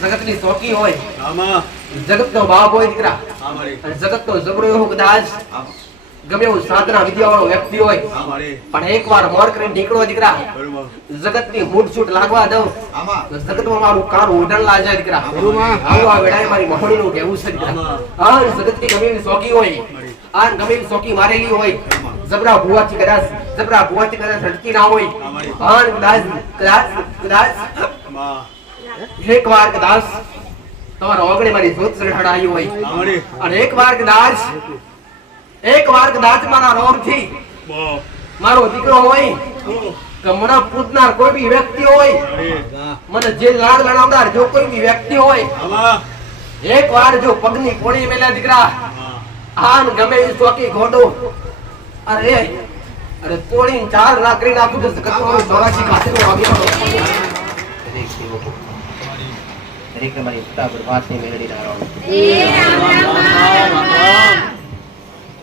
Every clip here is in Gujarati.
જગતની ચોકી હોય આમાં જગતનો બાપ હોય દીકરા આમારે અને જગતનો ઝઘડો એવો કદાચ ગમે એવું સાધના વિદ્યાવાળો વ્યક્તિ હોય આમારે પણ એકવાર મોર કરીને નીકળો દીકરા બરોબર જગતની મૂઠસૂટ લાગવા દઉં આમાં તો જગતમાં મારું કાન ઉડન લાજા દીકરા આવું આ વેળાએ મારી મહોણીનું કહેવું છે દીકરા આ જગતની ગમે એવી ચોકી હોય આ ગમે એવી ચોકી મારેલી હોય જબરા ભુવાથી કદાચ હટકી ના હોય આ કદાચ માં એકવાર કદાચ તમારા ઓગણે મારી જોત ચઢાડાઈ હોય આમારે અને એકવાર કદાચ મારા રોમથી મારો દીકરો હોય કે મને પૂજનાર કોઈ બી વ્યક્તિ હોય મને જે લાડ લડાવનાર જો કોઈ બી વ્યક્તિ હોય આમાં એકવાર જો પગની કોણી મેલ્યા દીકરા આન ગમે એ ચોકી ઘોડો અરે કોણી ચાર લાકડી નાખું તો જગતમાં ચોરાશી ખાતેનું આગેવાનો દરેક તમારી ઉતાવળ વાતની મેળડી ના રહો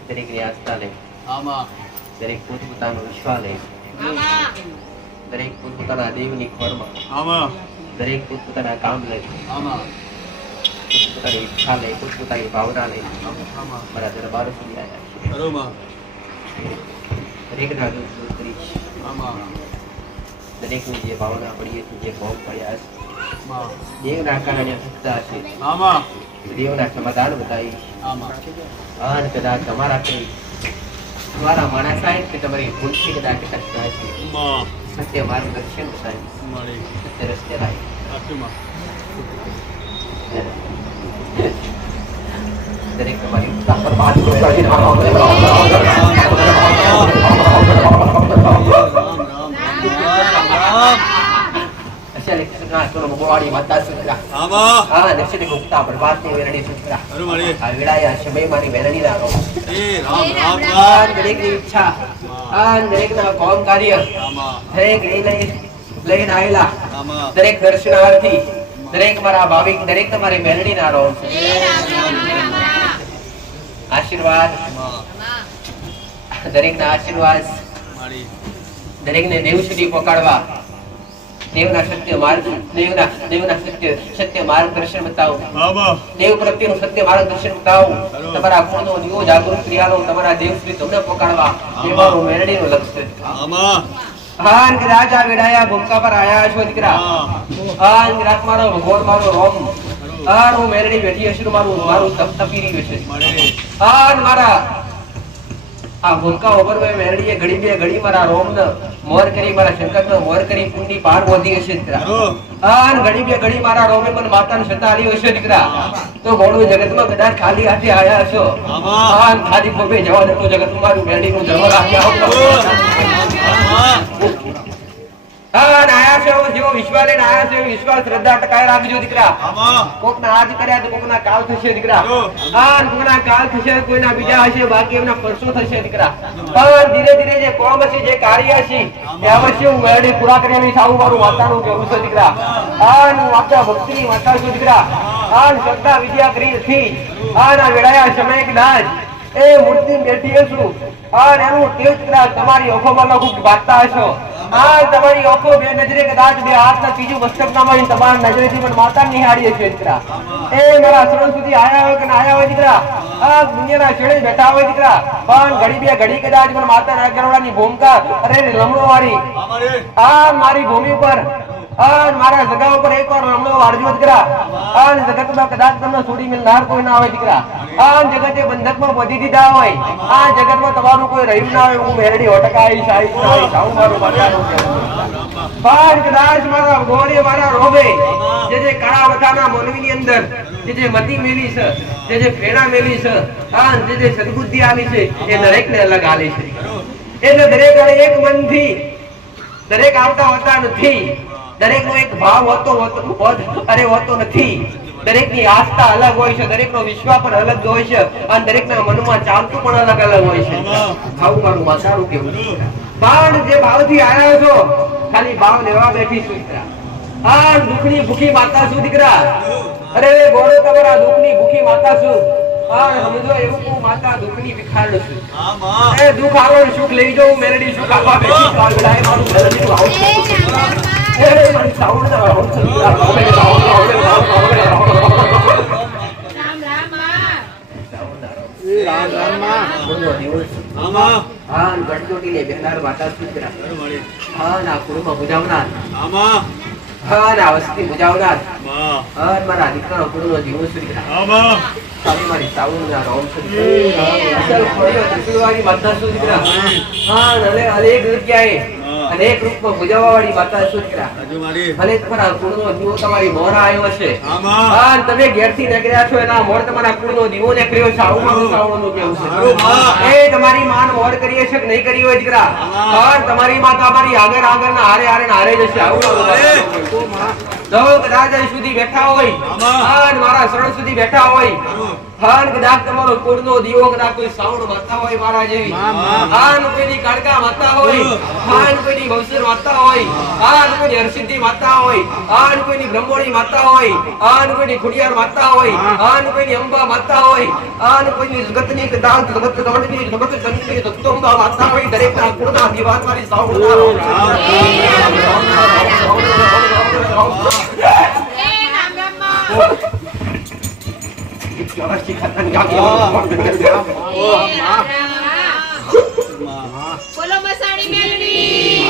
દરેકની આસ્થા લે દરેક પોતપોતાનો વિશ્વાસ લે દરેક પોતપોતાના દેવની ખોરમાં દરેક પોતપોતાના કામ લે પોતપોતાની ઈચ્છા લે પોતપોતાની ભાવના લે મારા દરબારો સુધી આવ્યા દરેકના દૂર કરીશ દરેકની જે ભાવના પડી હતી જે ભોગ પડ્યા છે દેવના કારણે ભક્તા છે દેવના સમાધાન બતાવીશ અને કદાચ તમારા કઈ તમારા માણસ સાહેબ કે તમારી ભૂલથી કદાચ કટકા છે સત્ય માર્ગદર્શન બતાવીશ સત્ય રસ્તે લાવીશ દરેક તમારી ઉત્સાહ પર બાદ ભગવાડી માતા સુતરા હા નક્ષત્રી ગુપ્તા પ્રભાતની વેરડી સુતરા આ વેળાયા સમય મારી વેરડી ના રહો દરેકની ઈચ્છા દરેકના કામ કાર્ય દરેક લઈને આવેલા દરેક દર્શનાર્થી દરેક મારા ભાવિક દરેક તમારી વેરડી ના રહો આશીર્વાદ દરેકના આશીર્વાદ દરેકને દેવ સુધી પકડવા દેવના સત્ય માર્ગદર્શન બતાવો દેવ પ્રત્યેનું સત્ય માર્ગદર્શન બતાવો તમારા ગુણનો દીવો જાગૃત ક્રિયાનો તમારા દેવ સુધી તમને પકડવા એ મારું મેરડીનું લક્ષ્ય હા કદાચ આ વેડાયા ભૂમકા પર આયા છો દીકરા હા રાત મારો ભગવાન મારો રોમ હા હું મેરડી બેઠી હશે મારું તપ તપી રહ્યું છે હા મારા આ ભૂમકા ઉપર મેરડીએ ઘડી બે ઘડી મારા રોમ ને મોર કરી મારા શંકર ને મોર કરી પુંડી પાર વધી હશે દીકરા આન ઘડી બે ઘડી મારા રોમે પણ માતાને સતાડી હશે દીકરા તો ગોળું જગતમાં કદાચ ખાલી હાથે આયા છો આન ખાલી પગે જવા દેતો જગત મારું મેરડીનું જન્મ રાખ્યા આન આયા છે જેવો વિશ્વાસ લઈને આયા છે વિશ્વાસ શ્રદ્ધા ટકાય રાખજો દીકરા કોકના આજ કર્યા તો કોકના કાલ થશે દીકરા આન કોકના કાલ થશે કોઈના બીજા હશે બાકી એમના પરસો થશે દીકરા પણ ધીરે ધીરે જે કોમ છે જે કાર્ય છે એ અવશ્ય હું મેરડી પૂરા કર્યાની સાવું મારું માતાનું કેવું છે દીકરા આન માતા ભક્તિની માતા છું દીકરા આન શ્રદ્ધા વિદ્યા કરી નથી આન આ વેળાયા સમય કદાચ એ મૂર્તિ બેઠી છું આન એનું તેજ કદાચ તમારી ઓખોમાં ખૂબ વાંચતા હશો આ તમારી આંખો બે નજરે કદાચ બે હાથના ત્રીજું મસ્તકનામાં તમારા નજરેથી પણ માતા નિહાળીએ છે દીકરા એ મારા શરણ સુધી આયા હોય કે ના આયા હોય દીકરા આ દુનિયાના છેડે બેઠા હોય દીકરા પણ ઘડી બે ઘડી કદાચ પણ માતાના ગરવડાની ભૂમિકા અરે લમણો વાળી આ મારી ભૂમિ પર આ મારા જગા ઉપર એકવાર લમણો વાળજો દીકરા આ જગતમાં કદાચ તમને છોડી મિલનાર કોઈ ના હોય દીકરા આ જગતે બંધકમાં બધી દીધા હોય આ જગતમાં તમારું કોઈ રહ્યું ના હોય હું મેરડી ઓટકાઈ સાઈ સાઉ મારું માતાનું પણ કદાચ મારા ગોળે મારા રોબે જે કાળા વટાના મોનવીની અંદર જે મતિ મેલી છે જે પ્રેરણા મેલી છે આ જે સદબુદ્ધિ આવી છે એ દરેકને અલગ આલી છે એટલે દરેક એક મનથી દરેક આવતા હોતા નથી દરેકનો એક ભાવ હોતો નથી દરેકની આસ્થા અલગ હોય છે દરેકનો વિશ્વાસ પણ અલગ હોય છે અને દરેકના મનમાં ચાલતું પણ અલગ અલગ હોય છે આવું મારું માતાનું કેવું પણ જે ભાવથી આવ્યા છો ખાલી ભાવ લેવા બેઠી છું આ દુઃખની ભૂખી માતા છું દીકરા અરે ગોળો તમારા દુઃખની ભૂખી માતા છું સમજો એવું હું માતા દુઃખની વિખાડ છું એ દુઃખ આવે સુખ લઈ જાઉં મેરડી સુખ આપવા બેઠી મારું મેરડીનું આવું મારી સાઉન્ડ બોલો દિવસ આમાં હા ગણચોટી લે બેનાર માતા સુતરા મળી હા ના કુરુમાં બુજાવનાર આમાં હા ના વસ્તી બુજાવનાર માં હા મારા દીકરાનો કુરુનો જીવન સુતરા આમાં સારી મારી સાવણના રોમ સુતરા અસલ ખોડિયો ત્રિશુળવાળી માતા સુતરા હા નલે અનેક જગ્યાએ અનેક રૂપમાં બુજાવવાવાળી માતા સુતરા હજુ મારી ભલે તમારા કુળનો દીવો તમારી મોરા આવ્યો છે આમાં હા તમે ઘેરથી નીકળ્યા છો એના મોર તમારા કુળનો દીવો નીકળ્યો છે આવું મારું સાવણનું કહેવું છે એ તમારી માન મોર કરીએ છે કે નહીં કરી હોય દીકરા હા તમારી માં તમારી આગળ આગળ ના હારે હારે ને હારે જશે આવું જો કદાચ અહીં સુધી બેઠા હોય હા મારા શરણ સુધી બેઠા હોય હા કદાચ તમારો કુળનો દીવો કદાચ કોઈ સાવણ માતા હોય મારા જેવી હા કોઈની કાળકા માતા હોય હા કોઈની ભવસર માતા હોય હા કોઈની હરસિદ્ધિ માતા હોય હા કોઈની બ્રહ્મોણી માતા હોય હા કોઈની ખુડિયાર માતા હોય હા કોઈની અંબા માતા હોય હા કોઈની જગતની કદાચ જગત દવડની જગત જનની જગતંબા માતા હોય દરેકના કુળના દીવાન વાળી સાવણના બોલો મસાણી મેલડી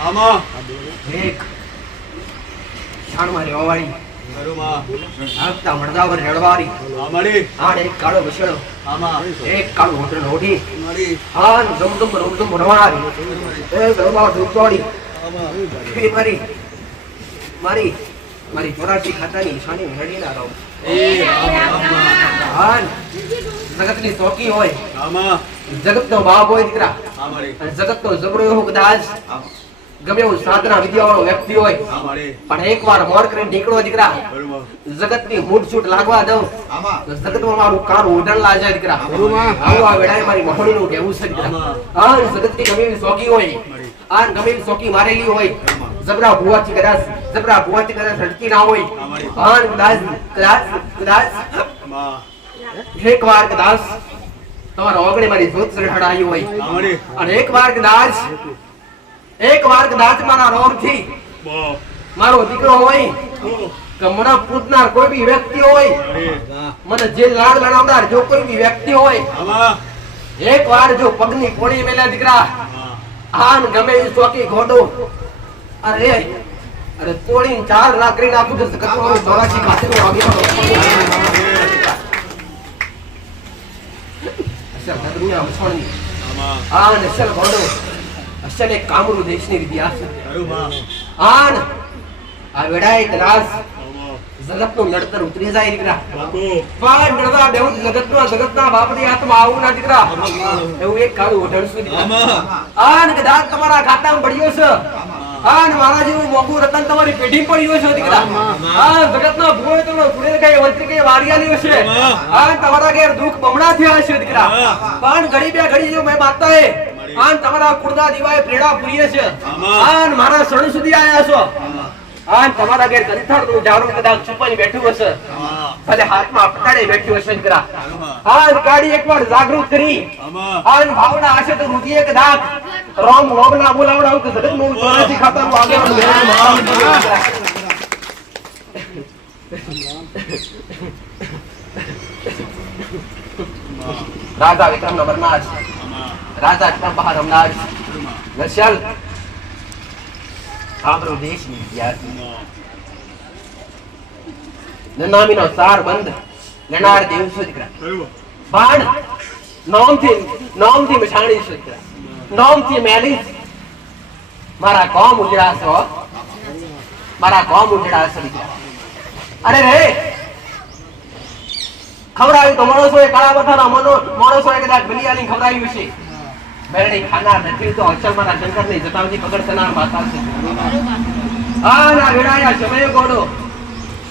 આમાં એક શાણમાં રહેવાવાળી કરુમાં આવતા મળદા પર રડવારી મળી આડ એક કાળો બસડો આમાં એક કાળો હોટલ હોડી મળી આન દમદમ રમદમ રવારી એ ગરબા દુતોડી એ મારી મારી મારી ચોરાસી ખાતાની નિશાની મેળીના રહો એ આમાં આન જગતની ચોકી હોય આમાં જગતનો બાપ હોય દીકરા મળી અને જગતનો જબરો એવો કદાચ ગમે એવું સાધના વિદ્યાવાળો વ્યક્તિ હોય મળી પણ એકવાર મોર કરીને નીકળો દીકરા કરુમાં જગતની મૂઠ લાગવા દઉં તો જગતમાં મારું કાન ઉડણ લાગે દીકરા આવું આ વેળાએ મારી મહોણીનું કહેવું છે દીકરા આ જગતની ગમે એવી શોખી હોય આ ગમે એવી શોખી મારેલી હોય જબરા ભુવાથી કદાચ હટકી ના હોય આ કદાચ માં એકવાર કદાચ તમારા ઓગણે મારી જોત ચઢાડાઈ હોય મળી અને એકવાર કદાચ મારા રોમથી બો મારો દીકરો હોય કે મને પૂજનાર કોઈ બી વ્યક્તિ હોય મને જે લાડ લડાવનાર જો કોઈ બી વ્યક્તિ હોય આમાં એકવાર જો પગની પોણી મેલા દીકરા આન ગમે એ ચોકી ઘોડો અરે તોડીને 4 લાખ કરી નાખું તો જગતમાં 84 ખાતેનું આગેવાનો અસલ દુનિયા મસોણી આમાં આન અસલ ઘોડો અસલ એક કામરૂ દેશની વિદ્યા છે કરુમાં આન આ વેડાય કદાચ આમાં જગતનું નડતર ઉતરી જાય દીકરા બાપુ પણ નડવા દેવું જગતના બાપની હાથમાં આવું ના દીકરા એવું એક કાળું ઓઢણશું દીકરા આમાં આન કદાચ તમારા ખાતામાં પડ્યો છે આન મારા જેવું મોગું રતન તમારી પેઢી પડ્યો છે દીકરા આ જગતના ભૂગોળ તો ફુડે કઈ વંત્રી કઈ વારિયાલી છે આન તમારા ઘેર દુઃખ બમણા થયા છે દીકરા પણ ઘડી બે ઘડી જો મેં માતા હે આન તમારા કુળના દીવાએ પ્રેરણા પૂરીએ છે આન મારા શરણ સુધી આયા છો આન તમારા ઘેર કંઠાળનું ઝાડું કદાચ છુપાઈ બેઠું હશે ભલે હાથમાં પટાડે બેઠું હશે દીકરા આન કાઢી એકવાર જાગૃત કરી આમાં આન ભાવના હશે તો રુધિએ કદાચ રામ રોગના બોલાવડાવ તો જગત નું ચોરાસી ખાતાનું આગેવાન મેળવી મકાન કર્યું દીકરા. રાજા વિક્રમ નો બરનાજ રાજા વિક્રમ બહાર રમનાજ નશલ આપણો દેશની ઇતિહાસ નનામીનો સાર બંધ લેનાર દિવસો દીકરા પણ નોમથી મછાણી છે દીકરા નોમથી મેલી મારા કોમ ઉજળાશો દીકરા અરે રે ખવડાવ્યું તો માણસો એ કાળા બથાના માણસો એ કદાચ બલિયાની ખવડાવ્યું છે મેરડી ખાનાર નથી તો અક્ષર મારા શંકરની જટાવજી પકડ થનાર માતા છે આ ના વેડાયા સમય ગોડો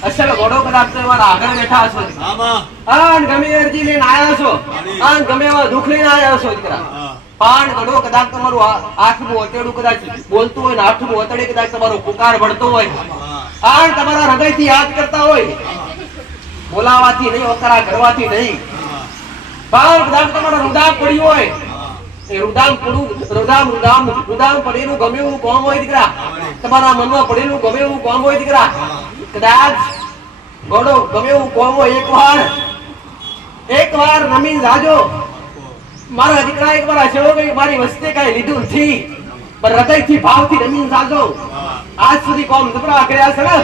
અસલ ગોડો કદાચ તમારા આગળ બેઠા છો આમાં આન ગમે અરજી લઈને આયા છો આન ગમે એવા દુઃખ લઈને આયા છો દીકરા પાન ગડો કદાચ તમારું આઠનું ઓતેડું કદાચ બોલતું હોય ને આઠનું ઓતડે કદાચ તમારો પુકાર ભળતો હોય આન તમારા હૃદયથી યાદ કરતા હોય બોલાવાથી નહીં ઓકરા કરવાથી નહીં પાન કદાચ તમારો રુદાબ પડ્યું હોય એ રુદામ પડેલું ગમે એવું કામ હોય દીકરા, તમારા મનમાં પડેલું ગમે એવું કામ હોય દીકરા, કદાચ ગોડો ગમે એવું કામ હોય એકવાર રમી જાજો. મારા દીકરા એકવાર સેવો કઈ મારી વસ્તે કઈ લીધું નથી, પણ હૃદયથી ભાવથી રમી જાજો. આજ સુધી કોમ જબરા કર્યા છે ને,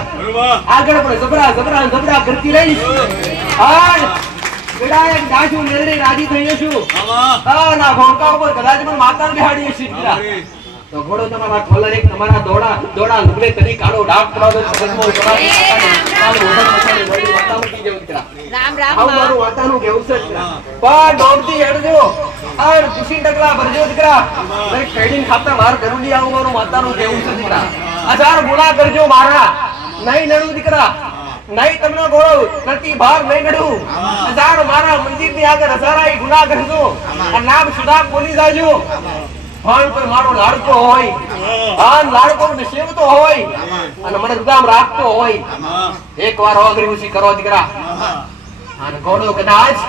આગળ પણ જબરા કરતી રહીશ. વિડાયક દાસુ મેળડી રાજી થઈ જશું. ના ભોંકા ઉપર કદાચ પણ માતા બેહાડી હશે. તો ઘોડો તમારા કોલર એક તમારા દોડા લુગડે તરી કાઢો ડાક કરાવો તો જન્મો તમારી માતાનું કી જેવું દીકરા. આવું મારું માતાનું કેવું છે દીકરા. પણ ડોમતી હેડજો અને ખુશી ટકલા ભરજો દીકરા. દરેક ટ્રેડિંગ ખાતા માર જરૂરી આવું મારું માતાનું કેવું છે દીકરા. હજાર ગુના કરજો મારા, નહીં નડું દીકરા, નહીં તમને ગોળો કરતી ભાર નહીં નડું. હજાર મારા મંદિર ની આગળ હજારા ગુના કરજો અને નામ સુધા બોલી જાજો. પણ કોઈ મારો લાડકો હોય, લાડકો સેવતો હોય અને મને ગુદામ રાખતો હોય, એકવાર અઘરી ઉસી કરો દીકરા. અને ઘોડો કદાચ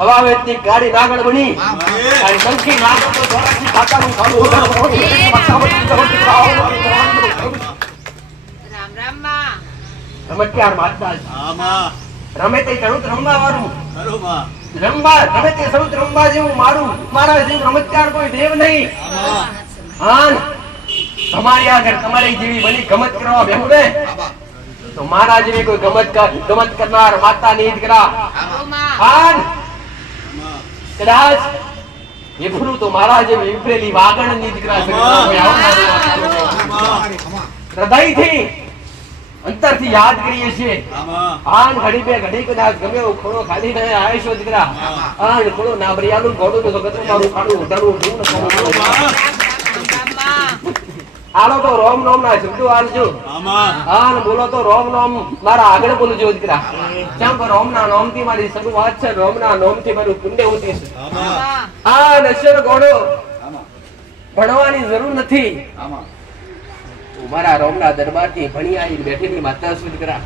હવાવેતની ગાડી નાગળ બની અને સંખી નાગળ તો ધોરાથી ખાતાનું ખાલું રમત્યાર માતા રમે તે ચણુત રમવા વાળું રમવા રમે તે સૌત રમવા જેવું મારા જેવું રમત્યાર કોઈ દેવ નહીં. તમારી આગળ તમારી જેવી બની ગમત કરવા બેહું ને તો મારા જેવી કોઈ ગમત કરનાર માતા ની દીકરા. કદાચ વિફરું તો મારા જેવી વિફરેલી વાગણ ની દીકરા હૃદયથી અંતરથી યાદ કરીએ છીએ. ઘડી બે ઘડી કદાચ ગમે એવું ખોડો ખાલી રહે આવીશો દીકરા. ખોડો ના ભરિયાલું ઘોડું તો જગત મારું ખાડું ઉધારું આલો તો રોમ રોમ ના શબ્દો આલજો. બોલો તો રોમ રોમ મારા આગળ બોલજો દીકરા. કેમ કે રોમ ના નોમ થી મારી શરૂઆત છે, રોમ ના નોમ થી મારું પુણ્ય ઉતરી છે. નશ્વર ઘોડો ભણવાની જરૂર નથી. મારા રોમના દરબાર થી ભણી આવી બેઠેલી માતા શું દીકરા.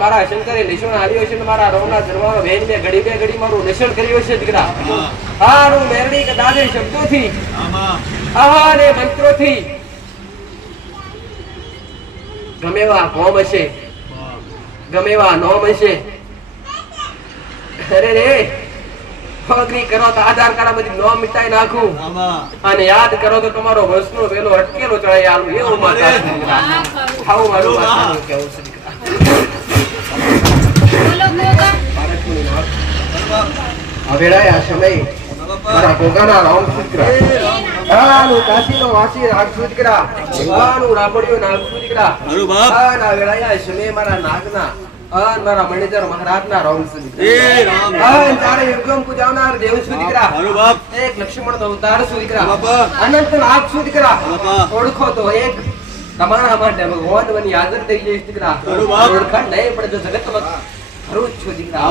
મારા શંકરે નિશાન આવ્યો છે, મારા રોમના દરબાર બેન બે ઘડી મારું નિશાન કર્યો છે દીકરા. હું મેરડી કદાચ શબ્દોથી અને મંત્રોથી ગમે એવા કોમ હશે, ગમે એવા નોમ હશે, અરે રે ફોગરી કરો તો આધાર કાર્ડ બધી નોમ મિટાઈ નાખું અને યાદ કરો તો તમારો વસનો વેલો અટકેલો ચડાઈ આલું એવું માતા આવું મારું માતાનું કેવું છે દીકરા. અવેળાય આ સમય મારા ભોગાના રામ દીકરા. કાશીનો વાસી રાખશું દીકરા. રાપડિયો નાખશું દીકરા. અવેળાય આ સમય મારા નાગના મારા મણિધર મહારાજના રામ દીકરા. તારે યુગમ પૂજાવનાર દેવ છું દીકરા. એક લક્ષ્મણ નો અવતાર છું દીકરા. અનંત નાગ છું દીકરા. ઓળખો તો એક તમારા માટે ભગવાન બની હાજર થઈ જઈશ દીકરા. ઓળખાણ નહીં પડે તો જગતમાં ખરું છું દીકરા.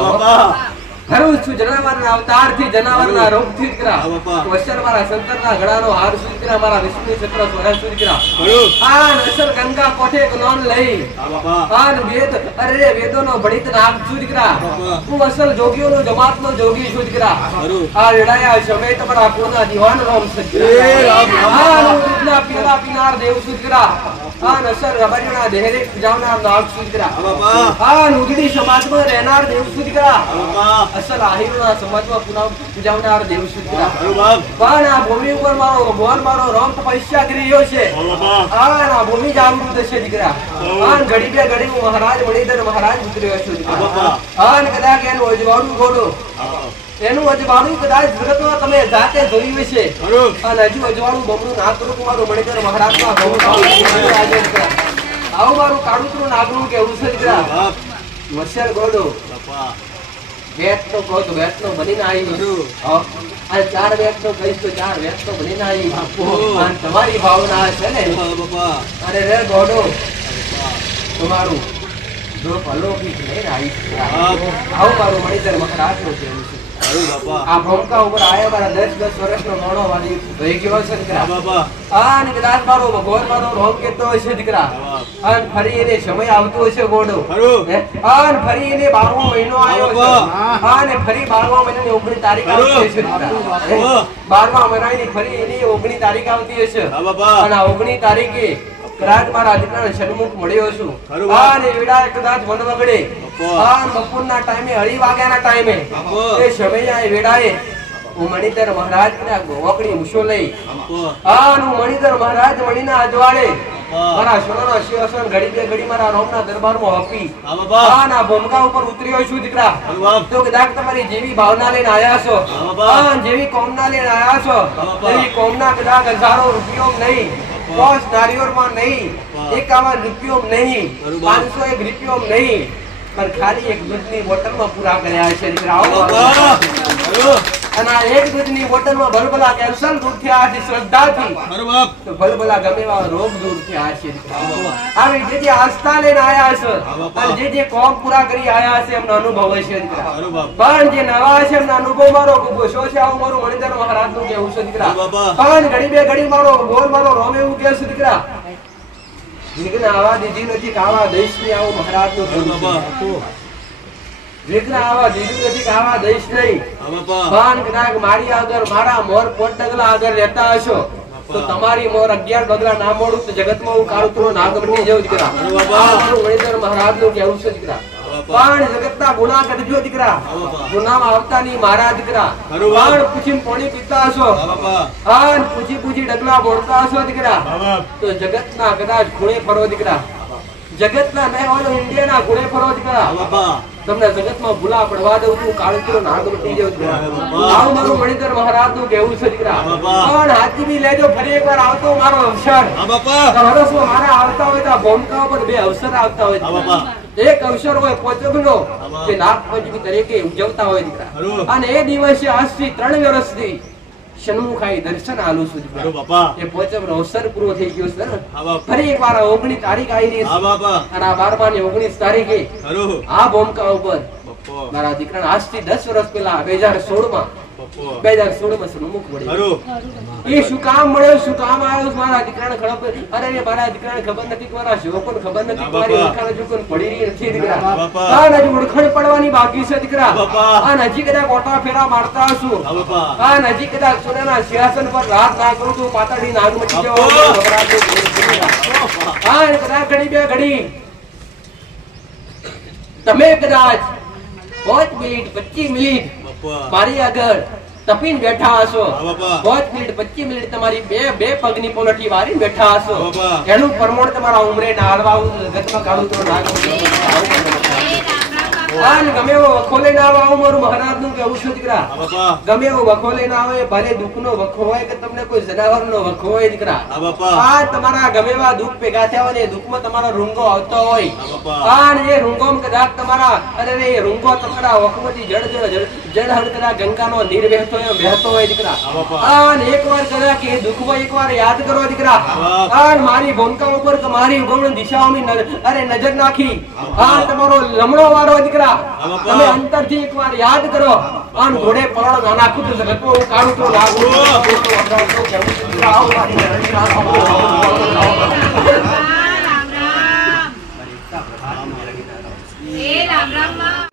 ખરું છું જનાવરના અવતાર થી જનાવરના રૂપ થી દીકરા. વસર મારા શંકરના ગળાનો હાર છું દીકરા. મારા વિષ્ણુ ચક્ર સ્વરા છું દીકરા. નસર ગંગા કોઠે નોન લઈ વેદ અરે વેદો નો ભણિત નામ છું દીકરા. હું અસલ જોગીઓ નો જમાત નો જોગી છું દીકરા. વેડાયા સમય તમારા પૂર્ણ દીવાન રામ છે દીકરા. પીલા પીનાર દેવ છું દીકરા. નસર રબરીના દેહરે પૂજાવનાર નાગ છું દીકરા. ઉગડી સમાજમાં રહેનાર દેવ છું દીકરા. અસલ આહિરના સમાજમાં પૂજાવનાર દેવ છું દીકરા. પણ આ ભૂમિ ઉપર મારો ભગવાન મારો રામ તપસ્યા કરી રહ્યો છે. આ ભૂમિ જાગૃત છે દીકરા. ઘડી બે ઘડી હું મહારાજ મણિધર મહારાજ ઉતર્યો છું દીકરા. કદાચ એનું અજવાળું ઘોડો એનું અજવાળું કદાચ જગતમાં તમે જાતે જોયું છે. અને હજુ અજવાળું બમણું ના કરું મારું મણિધર મહારાજ ના આવું મારું કાળુતરું નાગનું કેવું છે દીકરા. વસર ઘોડો વેત તો કહો તો વેત નો બનીને આવી. અને ચાર વેત તો કહીશ તો ચાર વેત તો બનીને આવી. તમારી ભાવના છે ને. અરે રે ઘોડો તમારું જો અલૌકિક લઈને આવી. આવું મારું મણિધર મહારાજ નું કેવું છે. અરે બાપા આ ભોંકા ઉપર આયા મારા 10 વર્ષનો મોણો વાળી થઈ ગયો છે દીકરા. હા બાપા આ ને કદાચ મારો ભગવાન મારો રોગ કેતો હશે દીકરા. અને ફરી એને સમય આવતો હશે ગોડો. ખરું. હે? અને ફરી એને 12મો મહિનો આવ્યો છે. બાપા. અને ફરી 12મા મહિનાની 19 તારીખ આવતી હશે દીકરા. હે? 12મા મહિનાની ફરી એની 19 તારીખ આવતી હશે. હા બાપા અને આ 19 તારીખે કદાચ મારા દીકરાને સન્મુખ મળ્યો છું. ખરું. અને વેડા કદાચ વન વગડે. બાપા. આ બપોરના ટાઈમે 2:30 વાગ્યાના ટાઈમે બાપા. એ સમયે વેડાએ હું મણિધર મહારાજ ના ગોવકડી મૂછો લઈ બાપા હું મણિધર મહારાજ મણીના અજવાળે બાપા. મારા સોનાના સિંહાસન ઘડી બે ઘડી મારા રોમના દરબારમાં હપી હા બાપા ના ભૂમકા ઉપર ઉતર્યો છું દીકરા. ખરું બાપ. તો કદાચ તમારી જેવી ભાવના લઈને આયા છો બાપા. જેવી કોમના લઈને આયા છો બાપા. એવી કોમના કદાચ હજારો રૂપિયો નહીં બાપા. 5 નારિયોળમાં નહીં બાપા. 51 રૂપિયો નહીં ખરું બાપ. 501 રૂપિયો નહીં પણ ખાલી એક દૂધની બોટલમાં પૂરા કર્યા છે દીકરા. આવો બાપા ખરું. અને આ એક દૂધની બોટલમાં ભલભલા કેન્સર દૂર થયા છે શ્રદ્ધાથી. ખરું બાપ તો ભલભલા ગમે એવા રોગ દૂર થયા છે. બાપા. આવી જે આસ્થા લઈને આયા છે બાપા. અને જે કોમ પૂરા કરી આયા છે એમનો અનુભવ હશે દીકરા. ખરું બાપ. પણ જે નવા છે એમનો અનુભવ મારો ખૂબ ઓછો છે. આવું મારું મણિધર મહારાજનું કહેવું છે દીકરા. બાપા. પણ ઘડી બે ઘડી મારો બોલ મારો રોમ એવું કહે છે દીકરા. વિઘ્ન આવા દીધી નથી કે આવા દેશની આવું મહારાજનું ખરું કહેવું છે. બાપા વિઘ્ન આવા દીધી નથી કે આવા દેશ નહીં. હા બાપા પણ કદાચ મારી આગળ મારા મોર પોટ ડગલા આગળ રહેતા હશો તો તમારી મોર 11 ડગલા ના મોડું તો જગતમાં હું કાળુતરો નાગ બની જાઉં દીકરા. અરે બાપા. આ મારું મણિધર મહારાજનું કહેવું છે દીકરા. બાપા. પણ જગતના ગુનાહ કરજો દીકરા. બાપા. ગુનામાં આવતા નહીં મારા દીકરા. ખરું બાપ. પણ પૂછીને પાણી પીતા હશો હા બાપા અને પૂછી ડગલા બોલતા હશો દીકરા. હા બાપ તો જગતના કદાચ ખૂણે ફરો દીકરા. જગતના નહીં હોય ઇન્ડિયાના ખૂણે ફરો દીકરા. હા બાપા તમને જગતમાં ભૂલા પડવા દઉં છું કાળુતરો નાગ બની જાઉં છું. આવું મારું મણિધર મહારાજનું કહેવું છે દીકરા. બાપા. પણ હાથી બી લેજો ફરી એકવાર આવતો મારો અવસર. હા બાપા તો હરસમાં મારા આવતા હોય તો આ ભૂમિકા ઉપર 2 અવસર આવતા હોય હા દીકરા. બાપા એક અવસર હોય પોચમનો બાપા. કે નાગપંચમી તરીકે ઉજવતા હોય દીકરા. ખરું. અને એ દિવસે આજથી 3 વર્ષથી સન્મુખાઈ દર્શન આલું છું દીકરા. ખરું બાપા એ પોચમનો અવસર પૂરો થઈ ગયો છે ને. હા બાપ ફરી એકવાર 19 તારીખ આવી રહી હા છે બાપા અને આ 12માની 19 તારીખે ખરું આ ભૂમિકા ઉપર બાપા મારા દીકરાને આજથી 10 વર્ષ પહેલા 2016 માં બાપા 2016 માં સન્મુખ મળ્યો. ખરું એ શું કામ મળ્યો શું કામ આવ્યો મારા દીકરાને ખબર અરે રે મારા દીકરાને ખબર નથી કે મારા શોકોને ખબર નથી કે મારી બાપા. ઓળખાણ હજુ કોઈ પડી રહી નથી દીકરા. બાપા. અને હજુ ઓળખાણ પડવાની બાકી છે દીકરા. બાપા. અને હજી કદાચ ઓટા ફેરા મારતા હશું હા બાપા અને હજી કદાચ સોનાના સિંહાસન પર રાત ના કરું તો પાતળી નાગ મટી બાપા. જવા હા અને કદાચ ઘડી બે ઘડી તમે કદાચ 5 મિનિટ 25 મિનિટ બાપા મારી આગળ તપીને બેઠા હશો. હા બાપા. 5 મિનિટ 25 મિનિટ તમારી બે પગની પોલઠી વારીને બેઠા હશો. હા બાપા. એનું પ્રમાણ તમારા ઉમરે ના હાલવા આવું જગતમાં કાળુતરો નાગ અને ગમે એવો વખો લઈને આવો આવું મારું મહારાજનું કહેવું છે દીકરા. હા બાપા ગમે એવો વખો લઈને આવે ભલે દુઃખનો વખો હોય કે તમને કોઈ જનાવરનો વખો હોય દીકરા. હા બાપા આ તમારા ગમે એવા દુઃખ ભેગા થયા હોય ને એ દુઃખમાં તમારો રૂંગો આવતો હોય હા બાપા. અને એ રૂંગોમાં કદાચ તમારા અરે રે એ રૂંગો તમારા વખમાંથી જળ હળ કદાચ ગંગાનો નીર વહેતો હોય દીકરા. હા બાપા. અને એકવાર કદાચ એ દુઃખમાં એકવાર યાદ કરો દીકરા. બાપા. અને મારી ભૂમિકા ઉપર કે મારી ઉગમણી દિશાઓની અરે નજર નાખી બાપા. આ તમારો લમણો વાળો દીકરા. હા બાપા. તમે અંતરથી એકવાર યાદ કરો અને ઘોડે પરોળ ના નાખું તો જગતમાં હું કાઢું તો લાગુ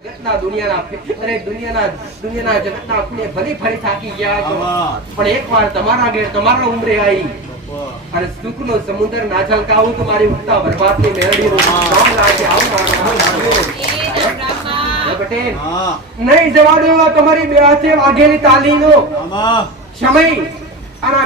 જગતના દુનિયાના જગતના ખૂણે ભલે ફરી થાકી ગયા છો પણ એકવાર તમારા ઘેર તમારા ઉંમરે આવી અને સુખનો સમુદ્ર ના છલકાવું તો મારી ઉગતા બરબાદની મેળડી નામ લાગે આવું પટેલ હા નહીં જવા દેવા તમારી બે હાથે વાઘેલી તાલીનો આમાં સમય અને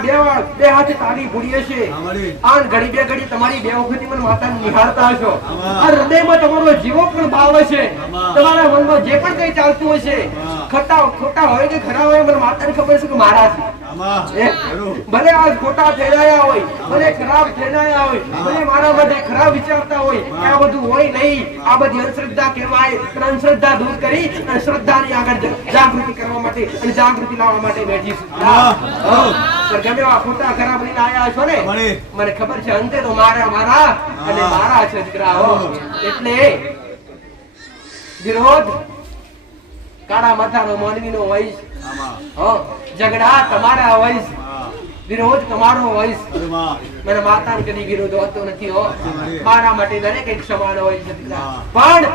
બે હાથે તાલી ભૂલી હશે અમારી આન ઘડી બે ઘડી તમારી બે વખત મને માતાને નિહાળતા હશો આમાં. આ હૃદયમાં તમારો જીવો પણ ભાવ હશે આમાં. તમારા મનમાં જે પણ કઈ ચાલતું હશે આમાં. ખોટા હોય કે ખરા હોય મને માતાને ખબર છે કે મારા છે આમાં હે? ખરું ભલે આજ ખોટા થયેલા હોય ભલે ખરાબ થયેલા હોય ભલે મારા માટે ખરાબ વિચારતા હોય કે આ બધું હોય નહીં આ બધી અંધશ્રદ્ધા કહેવાય પણ અંધશ્રદ્ધા દૂર કરી અને શ્રદ્ધાની આગળ જાગૃતિ કરવા માટે અને જાગૃતિ લાવવા માટે બેઠી છું હા. પણ ગમે એવા ખોટા ખરાબ લઈને આયા છો ને અમારી. મને ખબર છે અંતે તો મારા અને મારા છે દીકરાઓ એટલે વિરોધ કાળા માથાનો માનવીનો વંશ, આમાં હો ઝઘડા તમારા વંશ, હા વિરોધ તમારો વંશ. અરે માં મને માતાને કદી વિરોધ હોતો નથી હો. મારી. મારા માટે દરેક એક સમાન હોય છે દીકરા. હા. પણ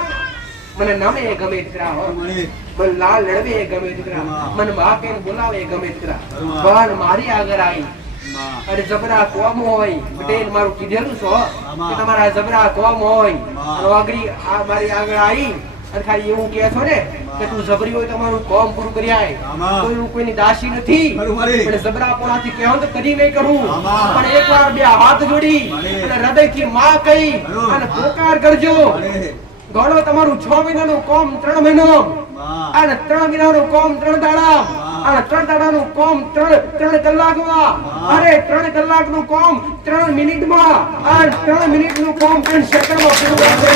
મને નમે એ ગમે દીકરા હો. મળી મને લાલ લડવે એ ગમે દીકરા. હા. મને માં કેને બોલાવે એ ગમે દીકરા. હા. પણ મારી આગળ આવી માં અને જબરા કોમ હોય, પટેલ મારું કીધેલું છો હા. કે તમારા જબરા કોમ હોય હા. અને આગળી આ મારી આગળ આવી અને ખાલી એવું કહે છો ને કે તું જબરી હોય તમારું કોમ પૂરું કરી આય. હા. કોઈ હું કોઈની દાસી નથી. ખરું મારી. પણ જબરાપણાથી કહેવું તો કદી નહીં કરું. હા. પણ એકવાર બે હાથ જોડી મારી. અને હૃદયથી માં કહી ખરું. અને પોકાર કરજો. અરે ગણો તમારું 6 મહિનાનું કોમ 3 મહિનો માં અને 3 મહિનાનું કોમ 3 દાડા અને 3 દાડાનું કોમ 3 કલાકમાં અરે 3 કલાકનું કોમ 3 મિનિટમાં અને 3 મિનિટનું કોમ 3 સેકન્ડમાં પૂરું કરે.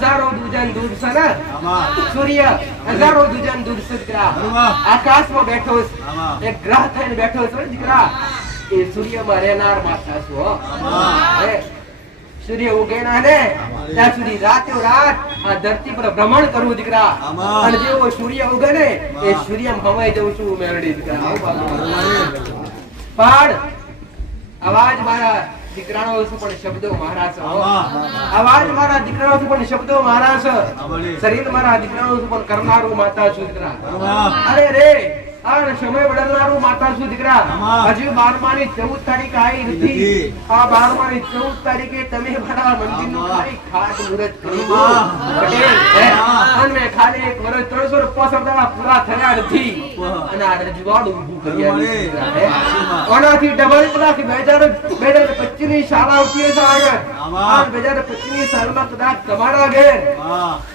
હજારો દુજન દૂર છે ને આમાં સૂર્ય હજારો દુજન દૂર છે દીકરા. આમાં. આકાશમાં બેઠો છે. આમાં. એક ગ્રહ થઈને બેઠો છે ને દીકરા. એ સૂર્યમાં રહેનાર માતા છું હો. આમાં. એ સૂર્ય ઉગે ના ને ત્યાં સુધી રાતો રાત આ ધરતી પર ભ્રમણ કરવું દીકરા. આમાં. અને જેવો સૂર્ય ઉગે ને એ સૂર્યમાં હવાઈ જઉં છું મેળડી દીકરા. આવું બાબુ. પણ અવાજ મારા દીકરાનો છે પણ શબ્દો મારા છે હો. આમાં. અવાજ મારા દીકરાનો છે પણ શબ્દો મારા છે. આમાં. શરીર મારા દીકરાનો છે પણ કરનારું માતા છું દીકરા. આમાં. અરે રે આ સમય બદલનારું માતા છું દીકરા. આમાં. હજુ 12માની 14 તારીખ આવી નથી. નથી. આ 12માની 14 તારીખે તમે મારા મંદિરનું આમાં. ખાલી ખાટ મુહૂર્ત કરી દો. આમાં. પટેલ, હે? આમાં. અને મેં ખાલી એક વર્ષ 365 દાડા પૂરા થયા નથી. અને આ રજવાડું ઊભું કરી આવ્યું છે દીકરા, હે? આમાં. ઓનાથી ડબલ કદાચ 2025 ની શાળા ઉઠી છે આગળ. આમાં. આ 2025 ની સાલમાં કદાચ તમારા ઘેર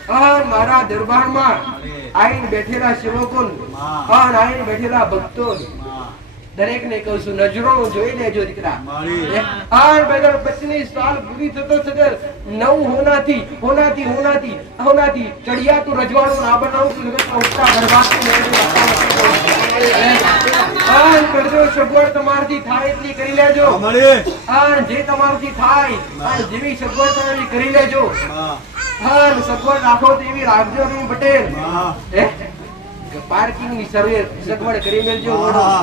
માં મારા દરબારમાં અરે. આઈને બેઠેલા સેવકો માં. આઈને બેઠેલા ભક્તો માં દરેક ને કહું છું નજરો જોઈ લેજો દીકરા. મારી. 2025 ની સાલ પૂરી થતો થતો નવ હોનાથી ચડિયાતું રજવાડું ના બનાવું છું નકર ઉઠતા બરબાદ કરજો. સગવડ તમારથી થાય એટલી કરી લેજો. મળી જે તમારથી થાય અને જેવી સગવડ તમારી કરી લેજો. માં સગવડ રાખો તો એવી રાખજો નહીં પટેલ. માં પાર્કિંગ ની સગવડ કરી મેલજો. હા.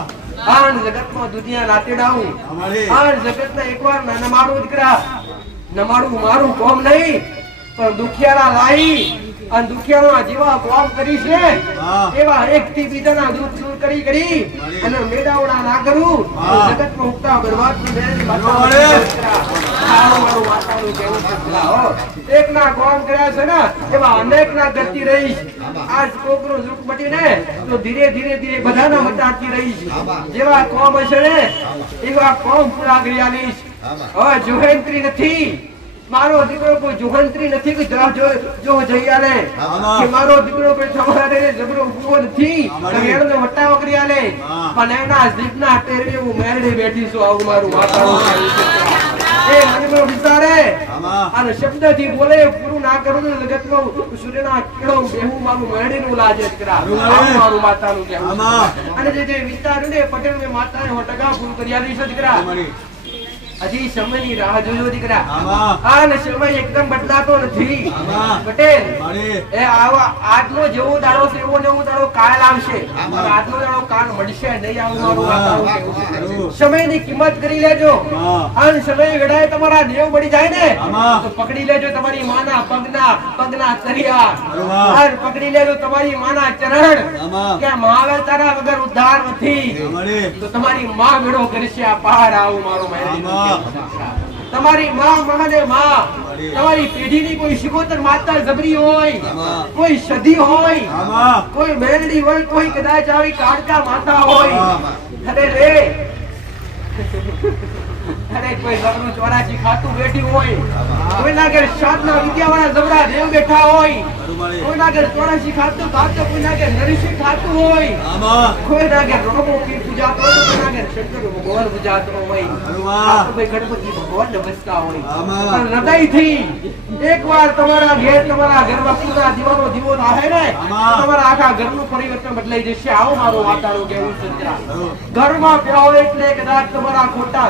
આન જગતમાં દુનિયા નાતેડાવું. અમારી. આન જગતના એકવાર ના નમાડું દીકરા. નમાડું મારું કોમ નહીં પણ દુખિયારા લાઈ અને દુખિયારા જેવા કોમ કરીશ ને હા. એવા એક થી બીજાના દુઃખ દૂર કરી મારી. અને મેદાવડા ના કરું હા. જગતમાં ઉગતા બરબાદની બેની મારી. મારું માતાનું કહેવું છે દીકરા, હો. એકના કોમ કર્યા છે ને એવા અનેકના કરતી રહીશ. આજ કોકનું દુઃખ મટીને તો ધીરે ધીરે બધાના મટાડતી રહીશ. જેવા કોમ હશે ને એવા કોમ પૂરા કરી આલીશ. હવે જોહેન્ત્રી નથી. મારો દીકરો કોઈ જોહંત્રી નથી કે જો જઈ આલે. આમાં. કે મારો દીકરો કોઈ તમારે જબરો ઉભો નથી આમાં. કે એનો વટાવો કરી આલે. હા. પણ એના જીભના ટેરવે હું મેરડી બેઠી છું. આવું મારું માતાનું કહેવું છે. એ મનમાં વિચારે આમાં. અને શબ્દથી બોલે પૂરું ના કરું તો જગતમાં સૂર્યના કિરણો બેહું મારું મેરડીનું લાજે દીકરા. આવું આવું મારું માતાનું કહેવું આમાં. છે. અને જે વિચાર્યું ને પટેલ મેં માતાને 100% પૂરું કરી આલી છે દીકરા. મળી હજી સમયની રાહ જોજો દીકરા. આમાં. અને સમય એકદમ બદલાતો નથી. આમાં. પટેલ મળી એ આજનો જેવો દાડો છે એવો ને એવો દાડો કાલ આવશે. આમાં. પણ આજનો દાડો કાલ મળશે નહીં. આવું મારું વાતાવરણ કહેવું છે. આમાં. સમયની કિંમત કરી લેજો. આમાં. અને સમય વેળાએ તમારા દેવ મળી જાય ને આમાં. તો પકડી લેજો તમારી માના પગના તરિયા. આમાં. અને પકડી લેજો તમારી માના ચરણ આમાં. કે મહાવેલ તારા વગર ઉદ્ધાર નથી. મળી તો તમારી માં મેળો કરશે આ પહાડ. આવું મારું મહેરબાની આમાં. તમારી માં મહાદેવ માં તમારી પેઢીની કોઈ શિકોતર માતા જબરી હોય, આમાં. કોઈ સધી હોય, આમાં. કોઈ મેરડી હોય, કોઈ કદાચ આવી કાળકા માતા હોય. આમાં. અરે રે અરે કોઈ જબરું 84 ખાતું બેઠી હોય, કોઈના ઘેર સાધના વિદ્યાવાળા જબરા દેવ બેઠા હોય, મળી કોઈના ઘેર 84 ખાતું કોઈના ઘેર નરસિંહ ખાતું હોય, આમાં. કોઈના ઘેર રોમો પીર પૂજાતો હોય, કોઈના ઘેર શંકર ભગવાન પૂજાતો હોય, હનુમાન. કોઈ ગણપતિ ભગવાન નમસ્કાર હોય. આમાં. પણ હૃદયથી એકવાર તમારા ઘરમાં પૂરા દીવાનો દીવો થાય ને આમાં. તમારા આખા ઘરનું પરિવર્તન બદલાઈ જશે. આવો મારો વાતાવરણ કેવું છે. હલો. ઘરમાં પ્યાવો એટલે કદાચ તમારા ખોટા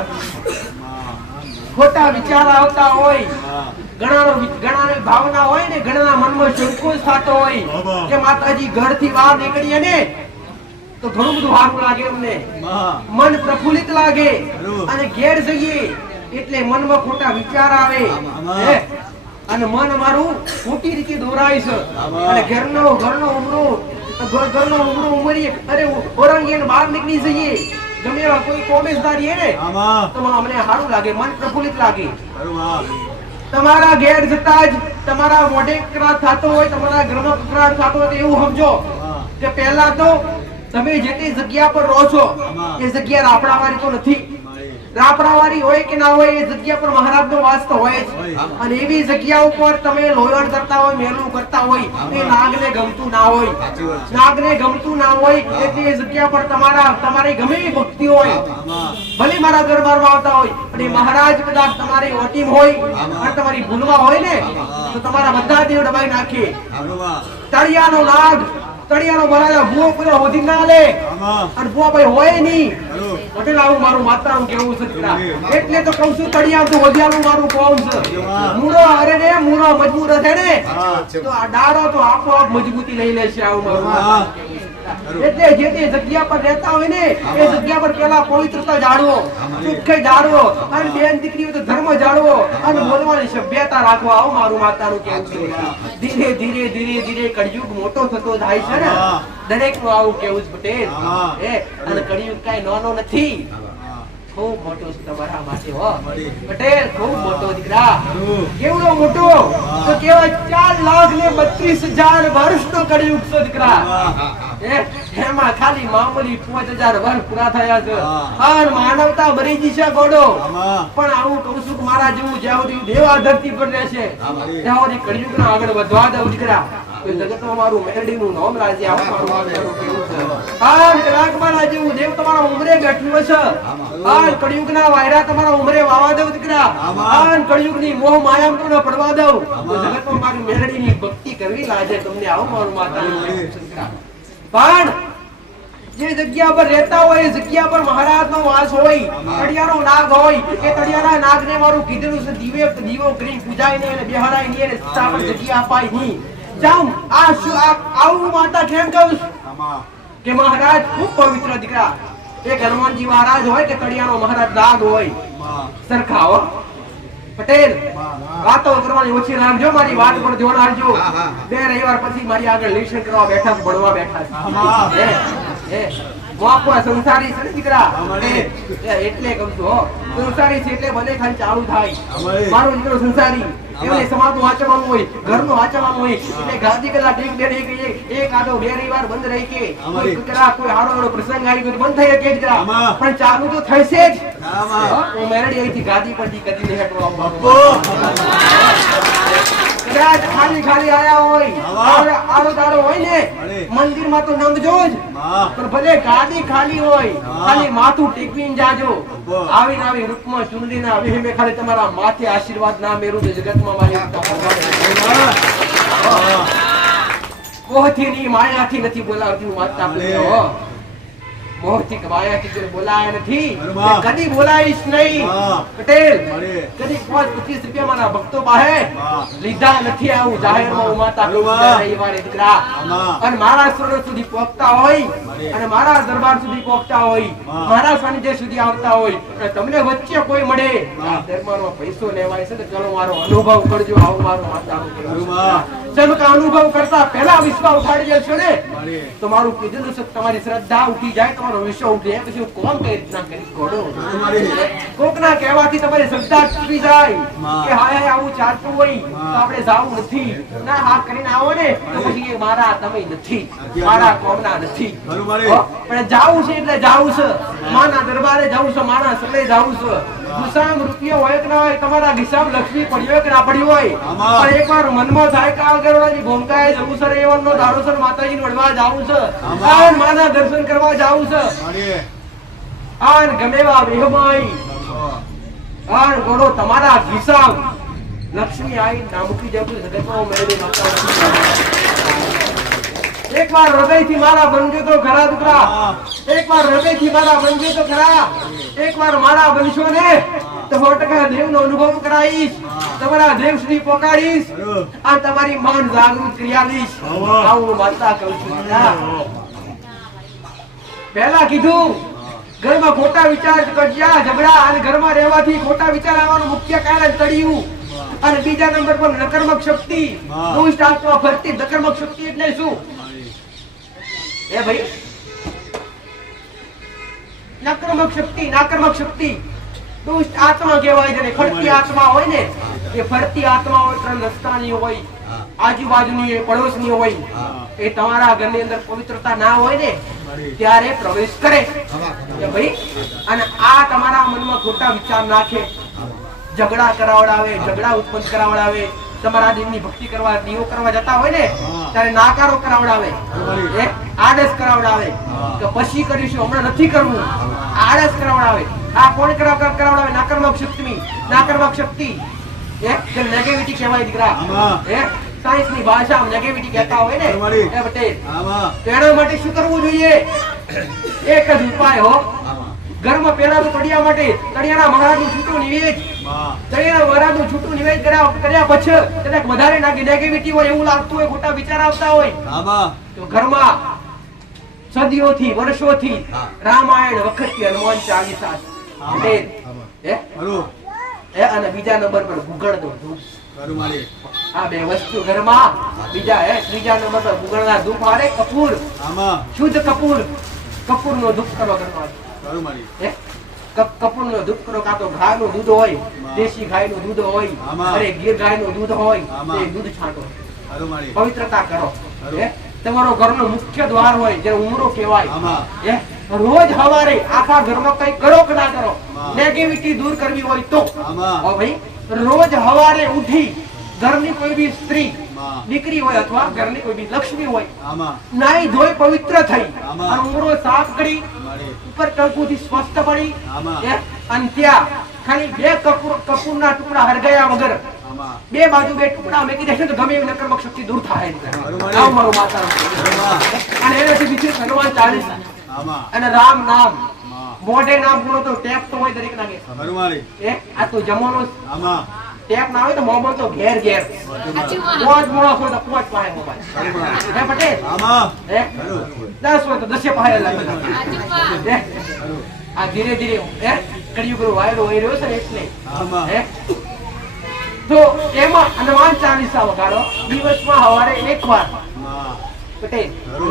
ખોટા વિચાર આવતા હોય, હા. ઘણાની ભાવના હોય ને, ઘણાના મનમાં સંકોચ થતો હોય બાબા. કે માતાજી ઘરથી બહાર નીકળીએ ને તો ઘણું બધું સારું લાગે અમને, માં. મન પ્રફુલ્લિત લાગે, ખરું. અને ઘેર જઈએ એટલે મનમાં ખોટા વિચાર આવે, આમાં. હે? અને મન અમારું ખોટી રીતે દોરાય છે, આમાં. અને ઘરનો ઉમરો ઉમરીએ, અરે ઓરંગીને બહાર નીકળી જઈએ, ગમે એવા કોઈ કોમેસદારી હે ને આમાં. તો અમને સારું લાગે, મન પ્રફુલ્લિત લાગે. ખરું માં. તમારા ઘેર જતા જ તમારા મોઢે કકળાટ થતો હોય, તમારા ઘરમાં કકળાટ થતો હોય તો એવું સમજો હા. કે પહેલા તો તમે જે તે જગ્યા પર રહો છો આમાં. એ જગ્યા રાપડાવાળી તો નથી. મારી. રાપડાવાળી હોય કે ના હોય, એ જગ્યા પર મહારાજનો વાસ તો હોય જ. હોય. અને એવી જગ્યા ઉપર તમે લોયણ કરતા હોય, મેલું કરતા હોય, એ નાગને ગમતું ના હોય. સાચી વાત છે. નાગને ગમતું ના હોય એટલે એ જગ્યા પર તમારી ગમે એવી ભક્તિ હોય, આમાં. ભલે મારા દરબારમાં આવતા હોય, પણ એ મહારાજ કદાચ તમારી ઓટીમ હોય અને તમારી ભૂલમાં હોય ને તો તમારા બધા દેવ દબાઈ નાખે. ખરું માં. તળિયાનો નાગ, તળિયાનો મહારાજ ભૂવો પૂરો હોધી ના લે, આમાં. અને ભૂવા ભાઈ હોય નહીં. ખરું. પટેલ આવું મારું માતાનું કેવું છે દીકરા. એટલે તો કહું છું તળિયા તો હોધિયાનું મારું કોમ છે. મૂળો અરે ને મૂળો મજબૂત હશે ને હા. તો આ ડાળો તો આપોઆપ મજબૂતી લઈ લેશે. આવું મારું હા. માતા. એટલે જે તે જગ્યા પર રહેતા હોય ને એ જગ્યા પર પેલા પવિત્રતા જાળવો, ચોખ્ખાઈ જાળવો, અને બેન દીકરીઓ તો ધર્મ જાળવો, અને બોલવાની સભ્યતા રાખવો. આવું મારું માતાનું કેવું છે. ધીરે ધીરે ધીરે ધીરે કળિયુગ મોટો થતો જાય છે ને, દરેક નું આવું કેવું છે પટેલ. અને કળિયુગ કઈ નાનો નથી, ખૂબ મોટો છે તમારા માટે હો પટેલ, ખૂબ મોટો દીકરા. કેવડો મોટો તો કેવાય 4,32,000 વર્ષનો કળિયુગ છે દીકરા. એમાં ખાલી મામૂલી 5,000 વર્ષ પૂરા થયા છે, અને માનવતા મરી ગઈ છે ગોડો. પણ આવું કહું છું કે મારા જેવું જ્યાં સુધી દેવ આ ધરતી પર રહેશે ત્યાં સુધી કળિયુગને આગળ વધવા દઉં દીકરા. તો જગતમાં મારું મેરડીનું નામ રાજે. આવું મારું માતાનું કેવું છે. આ રાગમાલા જેવું દેવ તમારા ઉમરે બેઠું છે. આ કળિયુગના વાયરા તમારા ઉમરે વાવા દઉં દીકરા. આ કળિયુગની મોહ માયામાં તમને પડવા દઉં. તો જગતમાં મારી મેરડીની ભક્તિ કરવી લાગે તમને. આવું મારું માતાનું કેવું છે દીકરા. પણ જે જગ્યા પર રહેતા હોય એ જગ્યા પર મહારાજનો વાસ હોય, તળિયાનો નાગ હોય, એ તળિયાના નાગને મારું કીધેલું છે દીવો કરી પૂજાય નહીં અને બેહાડાય નહીં અને સીતા પર જગ્યા અપાય નહીં. જાઉં આવું માતા કેમ કહું છું કે મહારાજ ખૂબ પવિત્ર દીકરા. એક હનુમાનજી મહારાજ હોય કે તળિયાનો મહારાજ નાગ હોય, સરખા હો પટેલ. વાતો કરવાની ઓછી રાખજો, મારી વાત પર ધ્યાન રાખજો. 2 રવિવાર પછી મારી આગળ લેશન કરવા બેઠા છે, ભણવા બેઠા છે. મોકવા સંસારી છે ને દીકરા, એટલે કહું છું હો. સંસારી છે એટલે ભલે ખાલી ચાલુ થાય. મારો દીકરો સંસારી, એમને સમાજનું વાંચવાનું હોય, ઘરનું વાંચવાનું હોય, એટલે ગાદી કલાક એક આધો 2 રવિવાર બંધ રહી કે કોઈ દીકરા કોઈ હારો પ્રસંગ આવી ગયો તો બંધ થઈ શકે દીકરા, પણ ચાલુ તો થશે જ. હું મેરડી અહીંથી ગાદી પરથી કદી નહીં હટવા. કદાચ ખાલી આયા હોય, આરો દારો હોય ને મંદિરમાં તો નંગજો જ, પણ ભલે ગાદી ખાલી હોય, ખાલી માથું ટેકવીને જાજો. આવીને આવી રૂપમાં ચૂંદડીના અભિષેકે ખાલી તમારા માથે આશીર્વાદ ના મેરું તો જગતમાં મારી મોહથી ની માયાથી નથી બોલાવતી હું માતા પૂજ્ય. મોહથી માયાથી બોલાય નથી, કદી બોલાઈશ નહીં પટેલ. કદી 5-25 રૂપિયા મારા ભક્તો પાસે લીધા નથી. આવું જાહેરમાં હું માતા રવિવારે દીકરા. અને મારા શરણ સુધી પહોંચતા હોય અને મારા દરબાર સુધી પહોંચતા હોય, મારા સાનિધ્ય સુધી આવતા હોય, અને તમને વચ્ચે કોઈ મળે દરબારમાં પૈસો લેવાય છે તો ચલો મારો અનુભવ કરજો. આવું મારું માતાનું કહેવું. જેમ કે અનુભવ કરતા પહેલા વિશ્વાસ ઉઠાડી જશો ને તો મારું કીધેલું છે તમારી શ્રદ્ધા ઉઠી જાય, તમારો વિશ્વાસ ઉઠે પછી હું કોમ કઈ રીતના કરી ઘોડો. કોકના કહેવાથી તમારી શ્રદ્ધા તૂટી જાય કે હા આવું ચાલતું હોય તો આપણે જાવું નથી. ના હા કરીને આવો ને તો પછી એ મારા તમે નથી, મારા કોમના નથી. પણ જાવું છે એટલે જાવું છે, માના દરબારે જાવું છે, માના સલે જાવું છે. ખિસ્સામાં રૂપિયો હોય કે ના હોય, તમારા ખિસ્સામાં લક્ષ્મી પડ્યો કે ના પડ્યો હોય, પણ એકવાર મનમાં થાય કે આ ગરવાજી ભોંકાએ જવું છે, રેવણનો દાડો છે, માતાજીને વડવા જાવું છે, આ માના દર્શન કરવા જાવું છે. આન ગમેવા વેહમાઈ આન ગોળો તમારા ખિસ્સામાં લક્ષ્મી આઈ ના મૂકી જતું જગતમાં મેળવી માતા. એકવાર હૃદયથી મારા બનજો તો ખરા દીકરા, એકવાર હૃદયથી મારા બનજો તો ખરા, એકવાર મારા બનશો ને 100% દેવનો અનુભવ કરાવીશ. તમારા દેવ સુધી પહોંચાડીશ. આ તમારી મન જાગૃત કરી આવીશ. આવું માતા કહું છું. પહેલા કીધું ઘરમાં ખોટા વિચાર કજ્યા ઝઘડા અને ઘરમાં રહેવાથી ખોટા વિચાર આવવાનું મુખ્ય કારણ તળિયું. અને બીજા નંબર પર નકારાત્મક શક્તિ, દુષ્ટ આત્મા ફરતી. નકારાત્મક શક્તિ એટલે શું? એ ભાઈ, નકારાત્મક શક્તિ દુષ્ટ આત્મા કહેવાય છે. ફરતી આત્મા હોય ને, એ ફરતી આત્મા હોય, ત્રણ રસ્તાની હોય, આજુબાજુની હોય, પડોશની હોય. એ તમારા ઘરની અંદર પવિત્રતા ના હોય ને ત્યારે પ્રવેશ કરે ભાઈ. અને આ તમારા મનમાં ખોટા વિચાર નાખે, ઝઘડા કરાવડાવે, ઝઘડા ઉત્પન્ન કરાવડાવે. તમારા દિનની ભક્તિ કરવા, દીવો કરવા જતા હોય ને ત્યારે નાકારો કરાવડાવે, આળસ કરાવડાવે કે પછી કરીશું, હમણાં નથી કરવું, આળસ કરાવડાવે. આ કોણ કરાવડાવે? નકારાત્મક શક્તિ. નેગેટિવિટી કહેવાય દીકરા. સાયન્સ ની ભાષામાં નેગેટિવિટી કહેતા હોય ને એ બટે. તો એના માટે શું કરવું જોઈએ? એક જ ઉપાય હો. ઘરમાં પેલા તો તળિયા માટે તળિયાના મહારાજનું છૂટું નિવેદ, તળિયાના મહારાજનું છૂટું નિવેદ કર્યા પછી કદાચ વધારે નેગેટિવિટી હોય, એવું લાગતું હોય, ખોટા વિચાર આવતા હોય, તો ઘરમાં સદીઓથી વર્ષોથી રામાયણ વખતથી હનુમાન ચાલીસા અને બીજા નંબર પર ગુગળનો ધૂપ. આ બે વસ્તુ ઘરમાં. ત્રીજા નંબર પર ગુગળના ધૂપ હારે કપૂર, શુદ્ધ કપૂરનો ધૂપ કરો ઘરમાં. કપૂરનો ધૂપ કરો. કાં તો ગાયનું દૂધ હોય, દેશી ગાયનું દૂધ હોય, અરે ગીર ગાયનું દૂધ હોય, એ દૂધ છાંટો, પવિત્રતા કરો. તમારો ઘરનો મુખ્ય દ્વાર હોય, જે ઉમરો કહેવાય, રોજ સવારે આખા ઘરમાં કઈ કરો કે ના કરો, નેગેટિવિટી દૂર કરવી હોય તો ભાઈ રોજ સવારે ઉઠી ઘરની કોઈ બી સ્ત્રી, દીકરી હોય અથવા ઘરની કોઈ બી લક્ષ્મી હોય, નાઈ ધોઈ પવિત્ર થઈ અને ઉમરો સાફ કરી, ઉપર ટંકુથી સ્વસ્થ પડી, અને ત્યાં ખાલી બે કપૂરના ટુકડા હરગાયા વગર બે બાજુ બે ટુકડા મેકી દેશે તો ગમે એવી નકારાત્મક શક્તિ દૂર થાય. આવું મારું માતા. અને એનાથી બીજું હનુમાન ચાલીસા અને રામ નામ. મોઢે નામ બોલો તો ટેપ તો હોય દરેક ના ઘેર. આ તો જમાનો ટેપ ના હોય તો મોબાઈલ તો ઘેર ઘેર. પાંચ મોડા હોય તો પાંચ પાસે મોબાઈલ. હે પટેલ? 10 હોય તો 10 પાસે લાગે. આ ધીરે ધીરે કળિયુગ વાયરો હોય રહ્યો છે ને એટલે. તો એમાં હનુમાન ચાલીસા વગાડો દિવસમાં સવારે એકવાર. પટેલ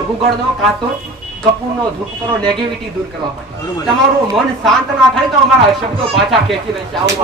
ગુગળનો કાતો કપૂરનો ધૂપ કરો, નેગેટિવિટી દૂર કરવા માટે. તમારું મન શાંત ના થાય તો અમારા શબ્દો પાછા ખેંચી લેશે. આવું